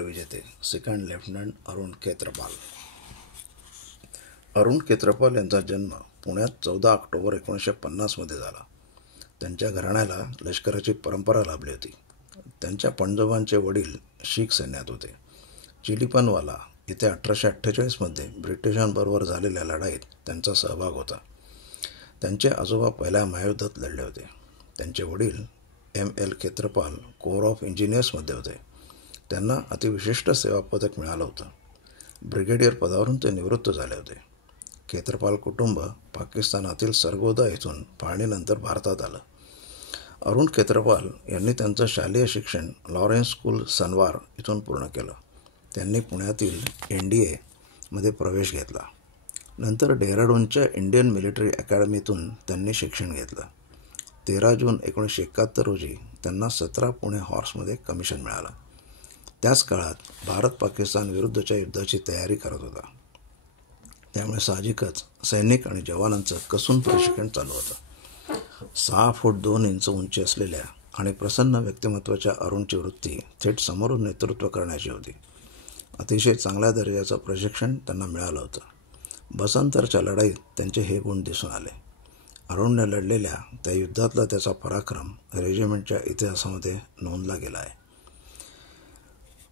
विजेते second lieutenant Arun Khetrapal. Arun Khetrapal यांचा जन्म पुण्यात 14 ऑक्टोबर 1950 मध्ये झाला. त्यांच्या घराण्याला लष्कराची परंपरा लाभली होती. त्यांच्या पणजोबांचे वडील शीख सैन्यात होते. चिलीपनवाला येथे 1848 मध्ये ब्रिटिशांबरोबर झालेल्या लढाईत त्यांचा सहभाग होता. त्यांचे आजोबा पहिल्या महायुद्धात लढले होते. त्यांचे वडील M.L. खेत्रपाल कोर ऑफ इंजिनियर्समध्ये होते. त्यांना अतिविशिष्ट सेवा पदक मिळालं होतं. ब्रिगेडियर पदावरून ते निवृत्त झाले होते. खेत्रपाल कुटुंब पाकिस्तानातील सरगोदा येथून फाळणीनंतर भारतात आलं. अरुण खेत्रपाल यांनी त्यांचं शालेय शिक्षण लॉरेन्स स्कूल सनवार इथून पूर्ण केलं. त्यांनी पुण्यातील NDA मध्ये प्रवेश घेतला. नंतर डेहराडूनच्या इंडियन मिलिटरी अकॅडमीतून त्यांनी शिक्षण घेतलं. 13 जून 1971 रोजी त्यांना 17 पुणे हॉर्समध्ये कमिशन मिळालं. त्याच काळात भारत पाकिस्तान विरुद्धच्या युद्धाची तयारी करत होता. त्यामुळे साहजिकच सैनिक आणि जवानांचं कसून प्रशिक्षण चालू होतं. 6 फूट 2 इंच उंची असलेल्या आणि प्रसन्न व्यक्तिमत्वाच्या अरुणची वृत्ती थेट समोरून नेतृत्व करण्याची होती. अतिशय चांगल्या दर्जाचं प्रशिक्षण त्यांना मिळालं होतं. बसंतरच्या लढाईत त्यांचे हे गुण दिसून आले. अरुणने लढलेल्या त्या युद्धातला त्याचा पराक्रम रेजिमेंटच्या इतिहासामध्ये नोंदला गेला आहे.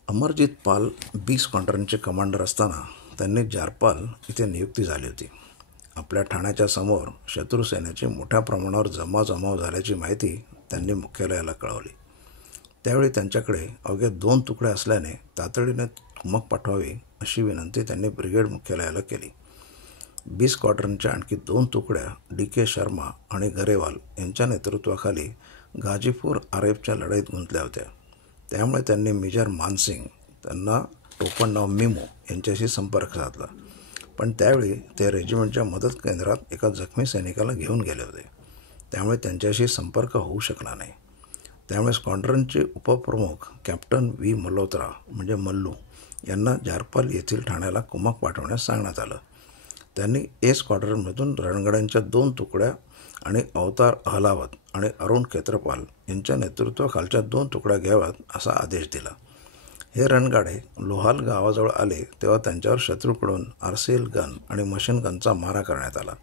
अमरजीत पाल B स्क्वॉड्रनचे कमांडर असताना त्यांनी जारपाल इथे नियुक्ती झाली होती. आपल्या ठाण्याच्या समोर शत्रू सैन्याची मोठ्या प्रमाणावर जमाव झाल्याची माहिती त्यांनी मुख्यालयाला कळवली. त्यावेळी त्यांच्याकडे अवघ्या 2 तुकड्या असल्याने तातडीने कुमक पाठवावी अशी विनंती त्यांनी ब्रिगेड मुख्यालयाला केली. B स्क्वॉड्रनच्या आणखी 2 तुकड्या D.K. शर्मा आणि गरेवाल यांच्या नेतृत्वाखाली गाजीपूर आरेफच्या लढाईत गुंतल्या होत्या. त्यामुळे त्यांनी मेजर मानसिंग, त्यांना टोपणनाव मिमो, यांच्याशी संपर्क साधला. पण त्यावेळी ते रेजिमेंटच्या मदत केंद्रात एका जखमी सैनिकाला घेऊन गेले होते. त्यामुळे त्यांच्याशी संपर्क होऊ शकला नाही. त्यामुळे स्क्वॉड्रनचे उपप्रमुख कॅप्टन V. मल्होत्रा म्हणजे मल्लू यांना जारपाल येथील ठाण्याला कुमक पाठवण्यास सांगण्यात आलं. त्यांनी A स्क्वॉड्रनमधून रणगाड्यांच्या 2 तुकड्या आणि अवतार अहलावत आणि अरुण खेत्रपाल यांच्या नेतृत्वाखालच्या 2 तुकड्या घ्याव्यात असा आदेश दिला. हे रणगाडे लोहाल गावाजवळ आले तेव्हा त्यांच्यावर शत्रूकडून RCL गन आणि मशीन गनचा मारा करण्यात आला.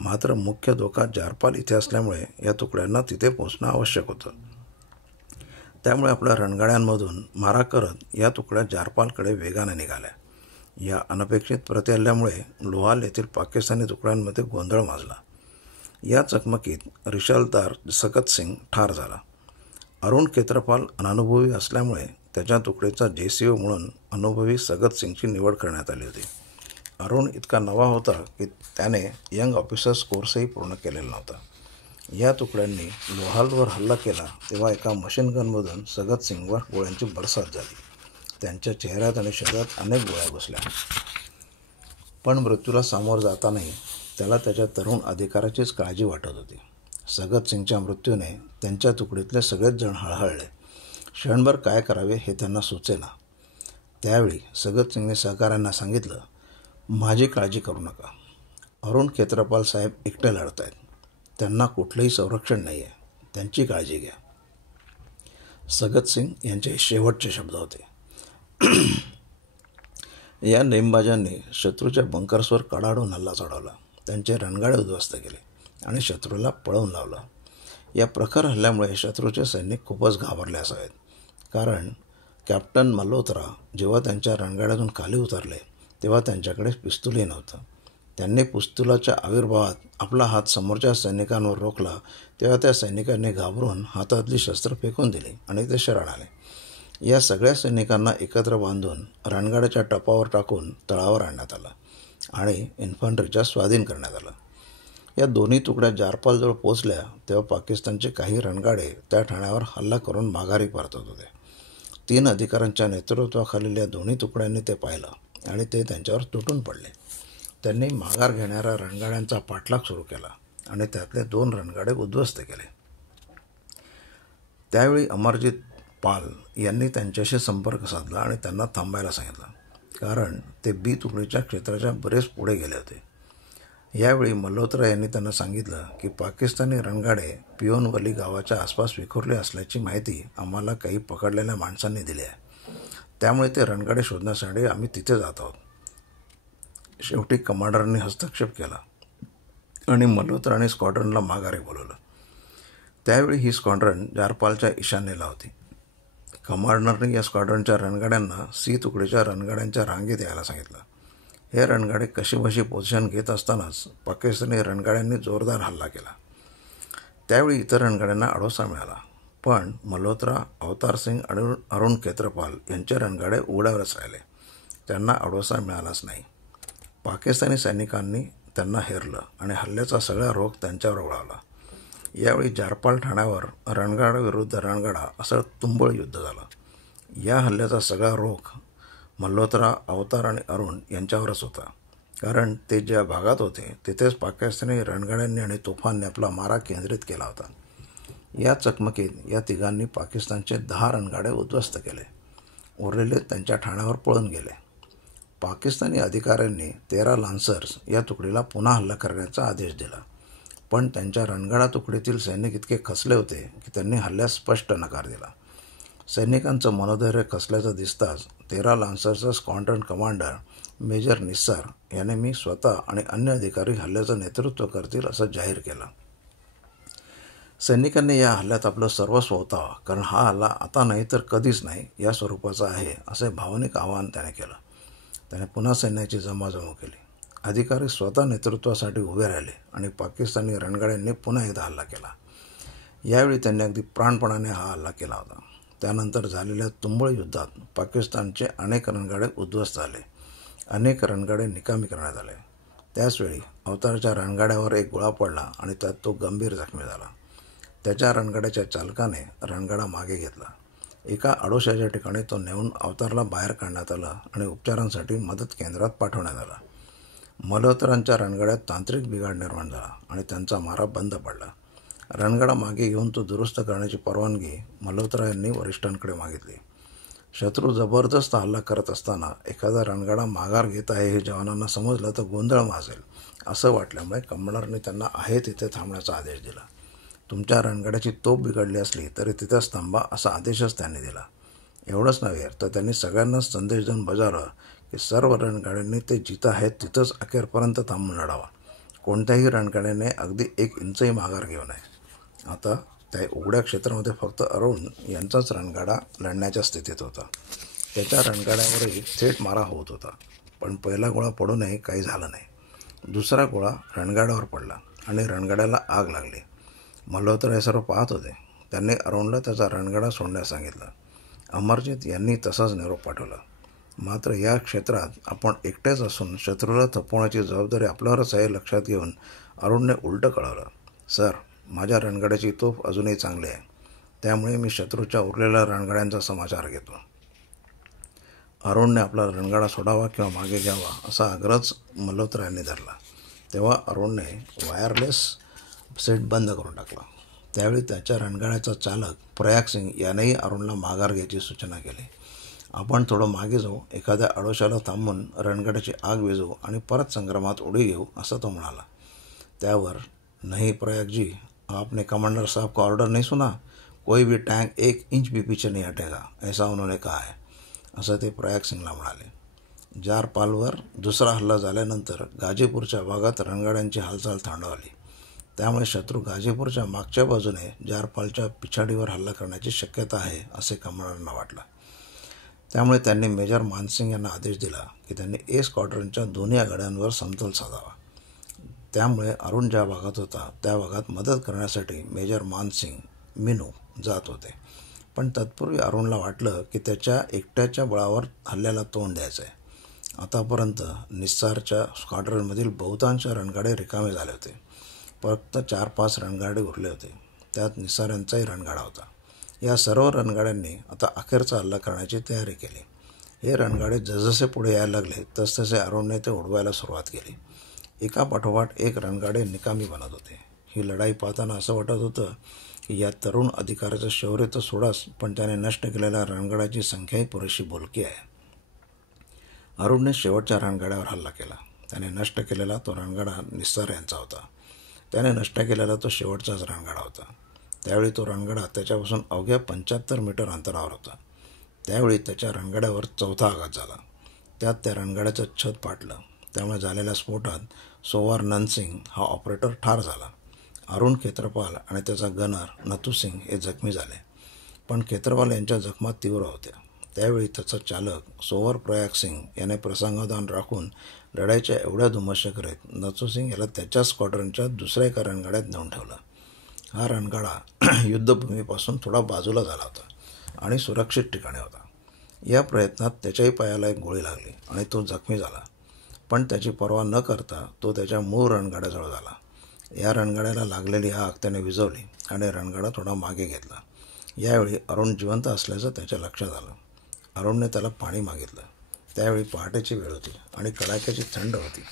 मात्र मुख्य धोका जारपाल इथे असल्यामुळे या तुकड्यांना तिथे पोहोचणं आवश्यक होतं. त्यामुळे आपल्या रणगाड्यांमधून मारा करत या तुकड्या जारपालकडे वेगाने निघाल्या. या अनपेक्षित प्रतिहल्ल्यामुळे लोहाल येथील पाकिस्तानी तुकड्यांमध्ये गोंधळ माजला. या चकमकीत रिशालदार सकत सिंग ठार झाला. अरुण खेत्रपाल अननुभवी असल्यामुळे त्याच्या तुकडीचा JCO म्हणून अनुभवी सगत सिंगची निवड करण्यात आली होती. अरुण इतका नवा होता की त्याने यंग ऑफिसर्स कोर्सही पूर्ण केलेला नव्हता. या तुकड्यांनी लोहालवर हल्ला केला तेव्हा एका मशीन गनमधून सगत सिंगवर गोळ्यांची बरसात झाली. त्यांच्या चेहऱ्यात आणि शरीरात अनेक गोळ्या घुसल्या. पण मृत्यूला सामोरं जातानाही त्याला त्याच्या तरुण अधिकाराचीच काळजी वाटत होती. सगत सिंगच्या मृत्यूने त्यांच्या तुकडीतले सगळेच जण हळहळले. क्षणभर काय करावे हे त्यांना सुचेना. त्यावेळी सगत सिंगने सहकाऱ्यांना सांगितलं, माझी काळजी करू नका. अरुण खेत्रपाल साहेब एकटे लढत आहेत. त्यांना कुठलंही संरक्षण नाही आहे. त्यांची काळजी घ्या. सगत सिंग यांचे शेवटचे शब्द होते. या नेमबाजांनी शत्रूच्या बंकर्सवर कडाडून हल्ला चढवला. त्यांचे रणगाडे उद्ध्वस्त केले आणि शत्रूला पळवून लावलं. या प्रखर हल्ल्यामुळे शत्रूचे सैनिक खूपच घाबरले असावेत. कारण कॅप्टन मल्होत्रा जेव्हा त्यांच्या रणगाड्यातून खाली उतरले तेव्हा त्यांच्याकडे पिस्तूलही नव्हतं. त्यांनी पिस्तुलाच्या आविर्भावात आपला हात समोरच्या सैनिकांवर रोखला तेव्हा त्या सैनिकांनी घाबरून हातातली शस्त्र फेकून दिली आणि ते शरण आले. या सगळ्या सैनिकांना एकत्र बांधून रणगाड्याच्या टपावर टाकून तळावर आणण्यात आलं आणि इन्फंट्रीच्या स्वाधीन करण्यात आलं. या दोन्ही तुकड्या जारपालजवळ पोहोचल्या तेव्हा पाकिस्तानचे काही रणगाडे त्या ठाण्यावर हल्ला करून माघारी परतत होते. 3 अधिकाऱ्यांच्या नेतृत्वाखालील या दोन्ही तुकड्यांनी ते पाहिलं आणि ते त्यांच्यावर तुटून पडले. त्यांनी माघार घेणाऱ्या रणगाड्यांचा पाठलाग सुरू केला आणि त्यातले 2 रणगाडे उद्ध्वस्त केले. त्यावेळी अमरजीत पाल यांनी त्यांच्याशी संपर्क साधला आणि त्यांना थांबायला सांगितलं. कारण ते B तुकडीच्या क्षेत्राच्या बरेच पुढे गेले होते. यावेळी मल्होत्रा यांनी त्यांना सांगितलं की पाकिस्तानी रणगाडे पियोनवली गावाच्या आसपास विखुरले असल्याची माहिती आम्हाला काही पकडलेल्या माणसांनी दिली आहे. त्यामुळे ते रणगाडे शोधण्यासाठी आम्ही तिथे जात आहोत. शेवटी कमांडरने हस्तक्षेप केला आणि मल्होत्रा आणि स्क्वॉड्रनला माघारी बोलवलं. त्यावेळी ही स्क्वॉड्रन जारपालच्या ईशान्येला होती. कमांडरने या स्क्वॉड्रनच्या रणगाड्यांना सी तुकडीच्या रणगाड्यांच्या रांगेत यायला सांगितलं. हे रणगाडे कशीबशी पोझिशन घेत असतानाच पाकिस्तानी रणगाड्यांनी जोरदार हल्ला केला. त्यावेळी इतर रणगाड्यांना अडोसा मिळाला, पण मल्होत्रा, अवतार सिंग आणि अरुण खेत्रपाल यांचे रणगाडे उघड्यावरच राहिले. त्यांना अडोसा मिळालाच नाही. पाकिस्तानी सैनिकांनी त्यांना हेरलं आणि हल्ल्याचा सगळा रोख त्यांच्यावर उडवला. यावेळी जारपाल ठाण्यावर रणगाडा विरुद्ध रणगाडा असं तुंबळ युद्ध झालं. या हल्ल्याचा सगळा रोख मल्होत्रा, अवतार आणि अरुण यांच्यावरच होता, कारण ते ज्या भागात होते तिथेच पाकिस्तानी रणगाड्यांनी आणि तोफांनी आपला मारा केंद्रित केला होता. या चकमकीत या तिघांनी पाकिस्तानचे 10 रणगाडे उद्ध्वस्त केले. उरलेले त्यांच्या ठाण्यावर पळून गेले. पाकिस्तानी अधिकाऱ्यांनी 13 लान्सर्स या तुकडीला पुन्हा हल्ला करण्याचा आदेश दिला, पण त्यांच्या रणगाडा तुकडीतील सैनिक इतके खचले होते की त्यांनी हल्ल्यास स्पष्ट नकार दिला. सैनिकांचं मनोधैर्य खचल्याचं दिसताच 13 लान्सर्सचा स्क्वॉड्रन कमांडर मेजर निस्सार याने मी स्वतः आणि अन्य अधिकारी हल्ल्याचं नेतृत्व करतील असं जाहीर केलं. सैनिकांनी या हल्ल्यात आपलं सर्वस्व ओतावं, कारण हा हल्ला आता नाही तर कधीच नाही या स्वरूपाचा आहे असे भावनिक आवाहन त्याने केलं. त्याने पुन्हा सैन्याची जमाजमा केली. अधिकारी स्वतः नेतृत्वासाठी उभे राहिले आणि पाकिस्तानी रणगाड्यांनी पुन्हा एकदा हल्ला केला. यावेळी त्यांनी अगदी प्राणपणाने हा हल्ला केला होता. त्यानंतर झालेल्या तुंबळ युद्धात पाकिस्तानचे अनेक रणगाडे उद्ध्वस्त झाले. अनेक रणगाडे निकामी करण्यात आले. त्याचवेळी अवतारच्या रणगाड्यावर एक गोळा पडला आणि त्यात तो गंभीर जखमी झाला. त्याच्या रणगाड्याच्या चालकाने रणगाडा मागे घेतला. एका आडोशाच्या ठिकाणी तो नेऊन अवतारला बाहेर काढण्यात आला आणि उपचारांसाठी मदत केंद्रात पाठवण्यात आला. मल्होत्रांच्या रणगाड्यात तांत्रिक बिघाड निर्माण झाला आणि त्यांचा मारा बंद पडला. रणगाडा मागे घेऊन तो दुरुस्त करण्याची परवानगी मल्होत्रा यांनी वरिष्ठांकडे मागितली. शत्रू जबरदस्त हल्ला करत असताना एखादा रणगाडा माघार घेत आहे हे जवानांना समजलं तर गोंधळ माजेल असं वाटल्यामुळे कमांडरने त्यांना आहे तिथे थांबण्याचा आदेश दिला. तुमच्या रणगाड्याची तोफ बिघडली असली तरी तिथंच थांबा असा आदेशच त्यांनी दिला. एवढंच नव्हे तर त्यांनी सगळ्यांनाच संदेश देऊन बजावलं की सर्व रणगाड्यांनी ते जिथं आहेत तिथंच अखेरपर्यंत थांबून लढावा. कोणत्याही रणगाड्याने अगदी 1 इंचही माघार घेऊ नये. आता त्या उघड्या क्षेत्रामध्ये फक्त अरुण यांचाच रणगाडा लढण्याच्या स्थितीत होता. त्याच्या रणगाड्यावरही थेट मारा होत होता, पण पहिला गोळा पडूनही काही झालं नाही. दुसरा गोळा रणगाड्यावर पडला आणि रणगाड्याला आग लागली. मल्होत्रा हे सर्व पाहत होते. त्यांनी अरुणला त्याचा रणगाडा सोडण्यास सांगितलं. अमरजीत यांनी तसाच निरोप पाठवला. मात्र या क्षेत्रात आपण एकटेच असून शत्रूला थपवण्याची जबाबदारी आपल्यावरच आहे लक्षात घेऊन अरुणने उलटं कळवलं. सर, माझ्या रणगाड्याची तोफ अजूनही चांगली आहे, त्यामुळे मी शत्रूच्या उरलेल्या रणगाड्यांचा समाचार घेतो. अरुणने आपला रणगाडा सोडावा किंवा मागे घ्यावा असा आग्रहच मल्होत्रा यांनी धरला. तेव्हा अरुणने वायरलेस सेट बंद करून टाकला. त्यावेळी त्याच्या रणगाड्याचा चालक प्रयाग सिंग यानेही अरुणला माघार घ्यायची सूचना केली. आपण थोडं मागे जाऊ, एखाद्या आडोशाला थांबून रणगाड्याची आग विझू आणि परत संग्रामात उडी घेऊ असं तो म्हणाला. त्यावर नहीं प्रयाग जी, आपने कमांडर साहब का ऑर्डर नहीं सुना, कोई भी टैंक 1 इंच भी पीछे नहीं हटेगा, ऐसा उन्होंने कहा है, असं ते प्रयाग सिंगला म्हणाले. जारपालवर दुसरा हल्ला झाल्यानंतर गाजीपूरच्या भागात रणगाड्यांची हालचाल थांबवली. त्यामुळे शत्रू गाजीपूरच्या मागच्या बाजूने जारपालच्या पिछाडीवर हल्ला करण्याची शक्यता आहे असे कमांडरांना वाटलं. त्यामुळे त्यांनी मेजर मानसिंग यांना आदेश दिला की त्यांनी ए स्क्वॉड्रनच्या दोन्ही आघाड्यांवर समतोल साधावा. त्यामुळे अरुण ज्या भागात होता त्या भागात मदत करण्यासाठी मेजर मानसिंग मीनू जात होते. पण तत्पूर्वी अरुणला वाटलं की त्याच्या एकट्याच्या बळावर हल्ल्याला तोंड द्यायचं आहे. आतापर्यंत निस्सारच्या स्क्वॉड्रनमधील बहुतांश रणगाडे रिकामे झाले होते. फक्त 4-5 रणगाडे उरले होते. त्यात निस्सार यांचाही रणगाडा होता. या सर्व रणगाड्यांनी आता अखेरचा हल्ला करण्याची तयारी केली. हे रणगाडे जसजसे पुढे यायला लागले तसतसे अरुणने ते उडवायला सुरुवात केली. एका पाठोपाठ एक रणगाडे निकामी बनत होते. ही लढाई पाहताना असं वाटत होतं की या तरुण अधिकाऱ्याचं शौर्य तर सोडाच, पण त्याने नष्ट केलेल्या रणगाड्याची संख्याही पुरेशी बोलकी आहे. अरुणने शेवटच्या रणगाड्यावर हल्ला केला. त्याने नष्ट केलेला तो रणगाडा निस्सार यांचा होता. त्याने नष्ट केलेला तो शेवटचाच रणगाडा होता. त्यावेळी तो रणगाडा त्याच्यापासून अवघ्या 75 मीटर अंतरावर होता. त्यावेळी त्याच्या रणगाड्यावर चौथा आघात झाला. त्यात त्या रणगाड्याचं छत फाटलं. त्यामुळे झालेल्या स्फोटात सोवार ननसिंग हा ऑपरेटर ठार झाला. अरुण खेत्रपाल आणि त्याचा गनर नथू सिंग हे जखमी झाले. पण खेत्रपाल यांच्या जखमा तीव्र होत्या. त्यावेळी त्याचा चालक सोवर प्रयाग सिंग याने प्रसंगावधान राखून लढाईच्या एवढ्या धुमश्य करीत नथू सिंग याला त्याच्या स्क्वॉड्रनच्या दुसऱ्या एका रणगाड्यात नेऊन ठेवलं. हा रणगाडा युद्धभूमीपासून थोडा बाजूला झाला होता आणि सुरक्षित ठिकाणी होता. या प्रयत्नात त्याच्याही पायाला एक गोळी लागली आणि तो जखमी झाला. पण त्याची पर्वा न करता तो त्याच्या मूळ रणगाड्याजवळ झाला. या रणगाड्याला लागलेली आग त्याने विझवली आणि रणगाडा थोडा मागे घेतला. यावेळी अरुण जिवंत असल्याचं त्याच्या लक्षात आलं. अरुणने त्याला पाणी मागितलं. त्यावेळी पहाटेची वेळ होती आणि कडाक्याची थंड होती.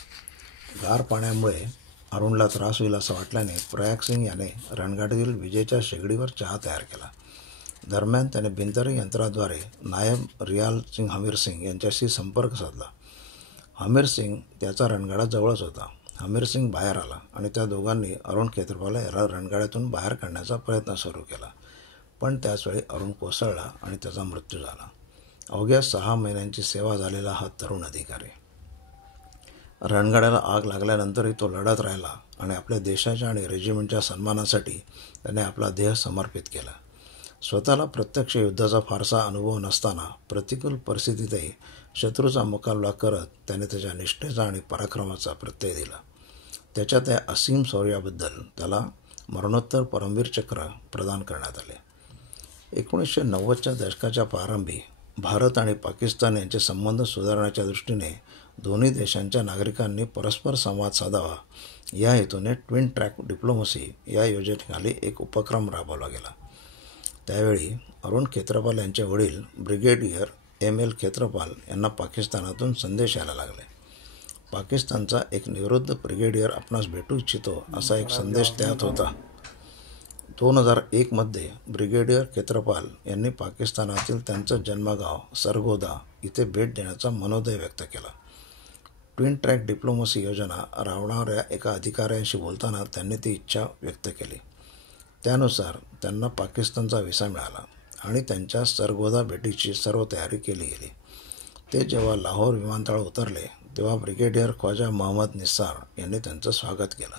गार पाण्यामुळे अरुणला त्रास होईल असं वाटल्याने प्रयाग सिंग याने रणगाडीतील विजेच्या शेगडीवर चहा तयार केला. दरम्यान त्याने बिनतारी यंत्राद्वारे नायब रियाल सिंग हमीर सिंग यांच्याशी संपर्क साधला. हमीर सिंग त्याचा रणगाडा जवळच होता. हमीर सिंग बाहेर आला आणि त्या दोघांनी अरुण खेत्रपाल याला रणगाड्यातून बाहेर काढण्याचा प्रयत्न सुरू केला. पण त्याचवेळी अरुण कोसळला आणि त्याचा मृत्यू झाला. अवघ्या 6 महिन्यांची सेवा झालेला हा तरुण अधिकारी. रणगाड्याला आग लागल्यानंतरही तो लढत राहिला आणि आपल्या देशाच्या आणि रेजिमेंटच्या सन्मानासाठी त्याने आपला देह समर्पित केला. स्वतःला प्रत्यक्ष युद्धाचा फारसा अनुभव नसताना प्रतिकूल परिस्थितीतही शत्रूचा मुकाबला करत त्याने त्याच्या निष्ठेचा आणि पराक्रमाचा प्रत्यय दिला. त्याच्या त्या असीम शौर्याबद्दल त्याला मरणोत्तर परमवीर चक्र प्रदान करण्यात आले. 1990च्या दशकाच्या प्रारंभी भारत आणि पाकिस्तान यांचे संबंध सुधारण्याच्या दृष्टीने दोन्ही देशांच्या नागरिकांनी परस्पर संवाद साधावा या हेतूने ट्विन ट्रॅक डिप्लोमसी या योजनेखाली एक उपक्रम राबवला गेला. त्यावेळी अरुण खेत्रपाल यांचे वडील ब्रिगेडियर M.L. खेत्रपाल यांना पाकिस्तानातून संदेश यायला लागले. पाकिस्तानचा एक निवृत्त ब्रिगेडियर आपणास भेटू इच्छितो असा एक संदेश त्यात होता. 2001मध्ये ब्रिगेडियर खेत्रपाल यांनी पाकिस्तानातील त्यांचं जन्मगाव सरगोदा इथे भेट देण्याचा मनोदय व्यक्त केला. ट्विन ट्रॅक डिप्लोमसी योजना राबवणाऱ्या एका अधिकाऱ्यांशी बोलताना त्यांनी ती इच्छा व्यक्त केली. त्यानुसार त्यांना पाकिस्तानचा व्हिसा मिळाला आणि त्यांच्या सरगोदा भेटीची सर्व तयारी केली गेली. ते जेव्हा लाहोर विमानतळावर उतरले तेव्हा ब्रिगेडियर ख्वाजा मोहम्मद निसार यांनी त्यांचं स्वागत केलं.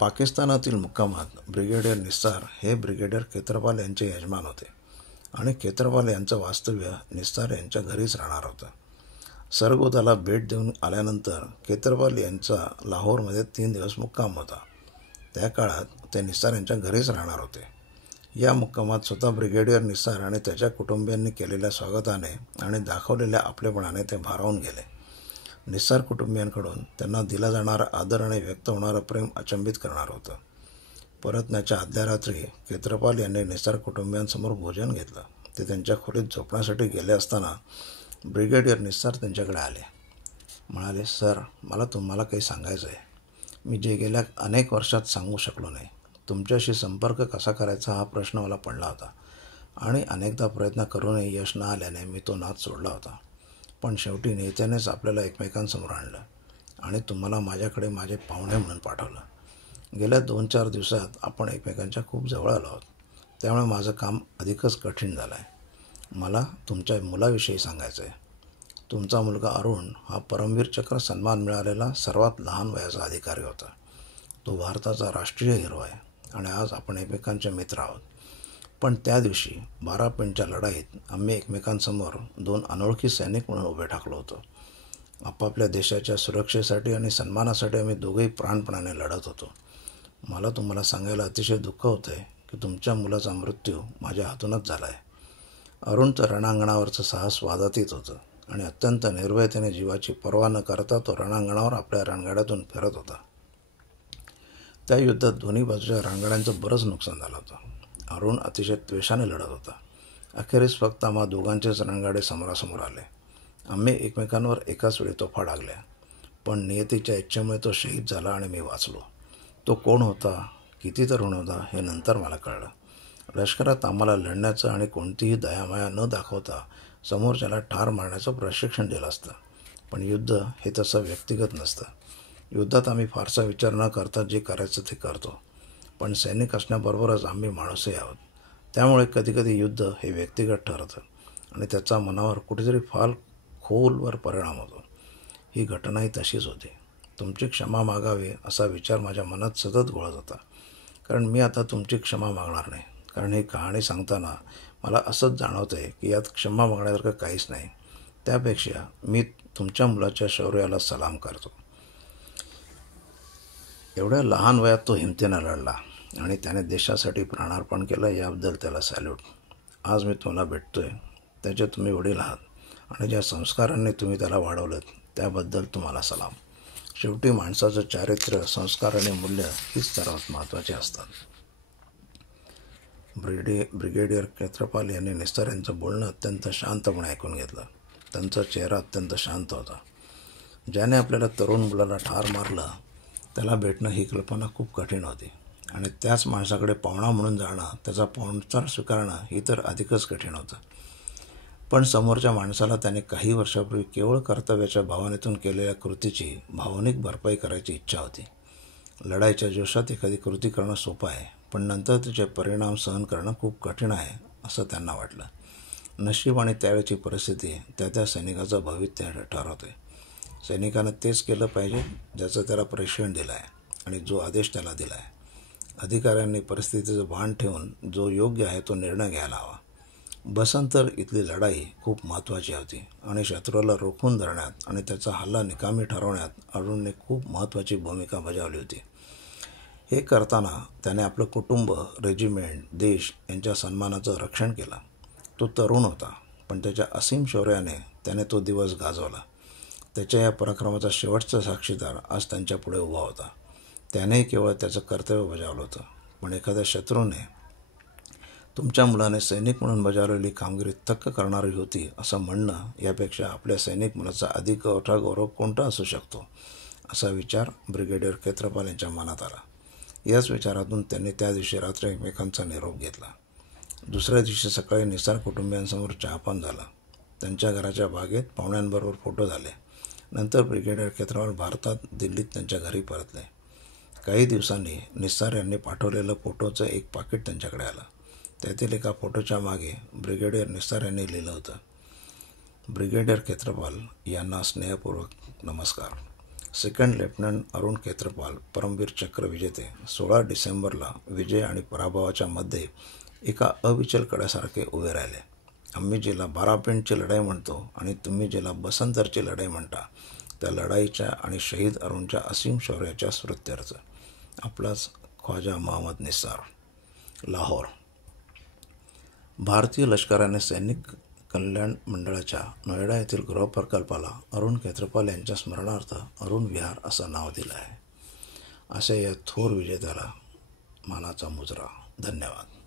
पाकिस्तानातील मुक्कामात ब्रिगेडियर निसार हे ब्रिगेडियर खेत्रपाल यांचे यजमान होते आणि खेत्रपाल यांचं वास्तव्य निसार यांच्या घरीच राहणार होतं. सरगोदाला भेट देऊन आल्यानंतर खेत्रपाल यांचा लाहोरमध्ये 3 दिवस मुक्काम होता. त्या काळात ते निसार यांच्या घरीच राहणार होते. या मुक्कामात स्वतः ब्रिगेडियर निसार आणि त्याच्या कुटुंबियांनी केलेल्या स्वागताने आणि दाखवलेल्या आपलेपणाने ते भारावून गेले. निसार कुटुंबियांकडून त्यांना दिला जाणारा आदर आणि व्यक्त होणारं प्रेम अचंबित करणार होतं. परतण्याच्या आदल्या रात्री खेत्रपाल यांनी निसार कुटुंबियांसमोर भोजन घेतलं. ते त्यांच्या खोलीत झोपण्यासाठी गेले असताना ब्रिगेडियर निसार त्यांच्याकडे आले. म्हणाले, सर, मला तुम्हाला काही सांगायचं आहे. मी जे गेल्या अनेक वर्षात सांगू शकलो नाही. तुमच्याशी संपर्क कसा करायचा हा प्रश्न मला पडला होता आणि अनेकदा प्रयत्न करूनही यश न आल्याने मी तो नाद सोडला होता. पण शेवटी नेत्यानेच आपल्याला एकमेकांसमोर आणलं आणि तुम्हाला माझ्याकडे माझे पाहुणे म्हणून पाठवलं. गेल्या 2-4 दिवसात आपण एकमेकांच्या खूप जवळ आलो आहोत. त्यामुळे माझं काम अधिकच कठीण झालं आहे. मला तुमच्या मुलाविषयी सांगायचं आहे. तुमचा मुलगा अरुण हा परमवीर चक्र सन्मान मिळालेला सर्वात लहान वयाचा अधिकारी होता. तो भारताचा राष्ट्रीय हिरो आहे आणि आज आपण एकमेकांचे मित्र आहोत. पण त्या दिवशी 12 पेनच्या लढाईत आम्ही एकमेकांसमोर 2 अनोळखी सैनिक म्हणून उभे ठाकलो होतो. आपापल्या देशाच्या सुरक्षेसाठी आणि सन्मानासाठी आम्ही दोघेही प्राणपणाने लढत होतो. मला तुम्हाला सांगायला अतिशय दुःख होतं आहे की तुमच्या मुलाचा मृत्यू माझ्या हातूनच झाला आहे. अरुणचं रणांगणावरचं साहस वादातीत होतं आणि अत्यंत निर्भयतेने जीवाची पर्वा न करता तो रणांगणावर आपल्या रणगाड्यातून फिरत होता. त्या युद्धात दोन्ही बाजूच्या रणगाड्यांचं बरंच नुकसान झालं होतं. अरुण अतिशय त्वेषाने लढत होता. अखेरीस फक्त आम्हा दोघांचेच रणगाडे समोरासमोर आले. आम्ही एकमेकांवर एकाच वेळी तोफा डागल्या. पण नियतीच्या इच्छेमुळे तो शहीद झाला आणि मी वाचलो. तो कोण होता, किती तरुण होता हे नंतर मला कळलं. लष्करात आम्हाला लढण्याचं आणि कोणतीही दयामाया न दाखवता समोरच्याला ठार मारण्याचं प्रशिक्षण दिलं असतं. पण युद्ध हे तसं व्यक्तिगत नसतं. युद्धात आम्ही फारसा विचार न करता जे करायचं ते करतो. पण सैनिक असण्याबरोबरच आम्ही माणूसही आहोत. त्यामुळे कधीकधी युद्ध हे व्यक्तिगत ठरतं आणि त्याचा मनावर कुठेतरी फार खोलवर परिणाम होतो. ही घटनाही तशीच होती. तुमची क्षमा मागावी असा विचार माझ्या मनात सतत घोळत होता. कारण मी आता तुमची क्षमा मागणार नाही. कारण ही कहाणी सांगताना मला असंच जाणवतंय की यात क्षमा मागण्यासारखं काहीच नाही. त्यापेक्षा मी तुमच्या मुलाच्या शौर्याला सलाम करतो. एवढ्या लहान वयात तो हिमतीनं लढला आणि त्याने देशासाठी प्राणार्पण केलं, याबद्दल त्याला सॅल्यूट. आज मी तुम्हाला भेटतोय त्याचे तुम्ही वडील आहात आणि ज्या संस्कारांनी तुम्ही त्याला वाढवलं त्याबद्दल तुम्हाला सलाम. शेवटी माणसाचं चारित्र्य, संस्कार आणि मूल्य हीच सर्वात महत्त्वाची असतात. ब्रिगेडियर क्षेत्रपाल यांनी निस्तार यांचं बोलणं अत्यंत शांतपणे ऐकून घेतलं. त्यांचा चेहरा अत्यंत शांत होता. ज्याने आपल्याला तरुण मुलाला ठार मारलं त्याला भेटणं ही कल्पना खूप कठीण होती आणि त्याच माणसाकडे पाहुणा म्हणून जाणं, त्याचा पाहुणचार स्वीकारणं ही तर अधिकच कठीण होतं. पण समोरच्या माणसाला त्याने काही वर्षापूर्वी केवळ कर्तव्याच्या भावनेतून केलेल्या कृतीची भावनिक भरपाई करायची इच्छा होती. लढाईच्या जोशात एखादी कृती करणं सोपं आहे, पण नंतर त्याचे परिणाम सहन करणं खूप कठीण आहे असं त्यांना वाटलं. नशीब आणि त्यावेळची परिस्थिती त्या सैनिकाचं भविष्य ठरवते. सैनिकानं तेच केलं पाहिजे ज्याचं त्याला प्रशिक्षण दिलं आहे आणि जो आदेश त्याला दिला आहे. अधिकाऱ्यांनी परिस्थितीचं भान ठेवून जो योग्य आहे तो निर्णय घ्यायला हवा. बसंतर इथली लढाई खूप महत्त्वाची होती आणि शत्रूला रोखून धरण्यात आणि त्याचा हल्ला निकामी ठरवण्यात अर्जुनने खूप महत्त्वाची भूमिका बजावली होती. हे करताना त्याने आपलं कुटुंब, रेजिमेंट, देश यांच्या सन्मानाचं रक्षण केलं. तो तरुण होता, पण त्याच्या असीम शौर्याने त्याने तो दिवस गाजवला. त्याच्या या पराक्रमाचा शेवटचा साक्षीदार आज त्यांच्यापुढे उभा होता. त्यानेही केवळ त्याचं कर्तव्य बजावलं होतं, पण एखाद्या शत्रूने तुमच्या मुलाने सैनिक म्हणून बजावलेली कामगिरी थक्क करणारी होती असं म्हणणं यापेक्षा आपल्या सैनिक मुलाचा अधिक मोठा गौरव कोणता असू शकतो, असा विचार ब्रिगेडियर क्षेत्रपाल यांच्या मनात आला. याच विचारातून त्यांनी त्या दिवशी रात्री एकमेकांचा निरोप घेतला. दुसऱ्या दिवशी सकाळी निसार कुटुंबियांसमोर चहापान झाला. त्यांच्या घराच्या बागेत पाहुण्यांबरोबर फोटो झाले. नंतर ब्रिगेडियर क्षेत्रपाल भारतात दिल्लीत त्यांच्या घरी परतले. काही दिवसांनी निसार यांनी पाठवलेलं फोटोचं एक पाकिट त्यांच्याकडे आलं. त्यातील एका फोटोच्या मागे ब्रिगेडियर निसार यांनी लिहिलं होतं, ब्रिगेडियर क्षेत्रपाल यांना स्नेहपूर्वक नमस्कार. सेकंड लेफ्टनंट अरुण क्षेत्रपाल, परमवीर चक्र विजेते. 16 डिसेंबरला विजय आणि पराभवाच्या मध्ये एका अविचल कड्यासारखे उभे राहिले. आम्ही जिला बारापिंडची लढाई म्हणतो आणि तुम्ही जिला बसंतरची लढाई म्हणता, त्या लढाईच्या आणि शहीद अरुणच्या असीम शौर्याच्या स्मृत्यर्थ. आपलाच ख्वाजा मोहम्मद निसार, लाहोर. भारतीय लष्कराने सैनिक कल्याण मंडळाच्या नोएडा येथील गृहप्रकल्पाला अरुण क्षेत्रपाल यांच्या स्मरणार्थ अरुण विहार असं नाव दिलं आहे. असे या थोर विजेत्याला मानाचा मुजरा. धन्यवाद.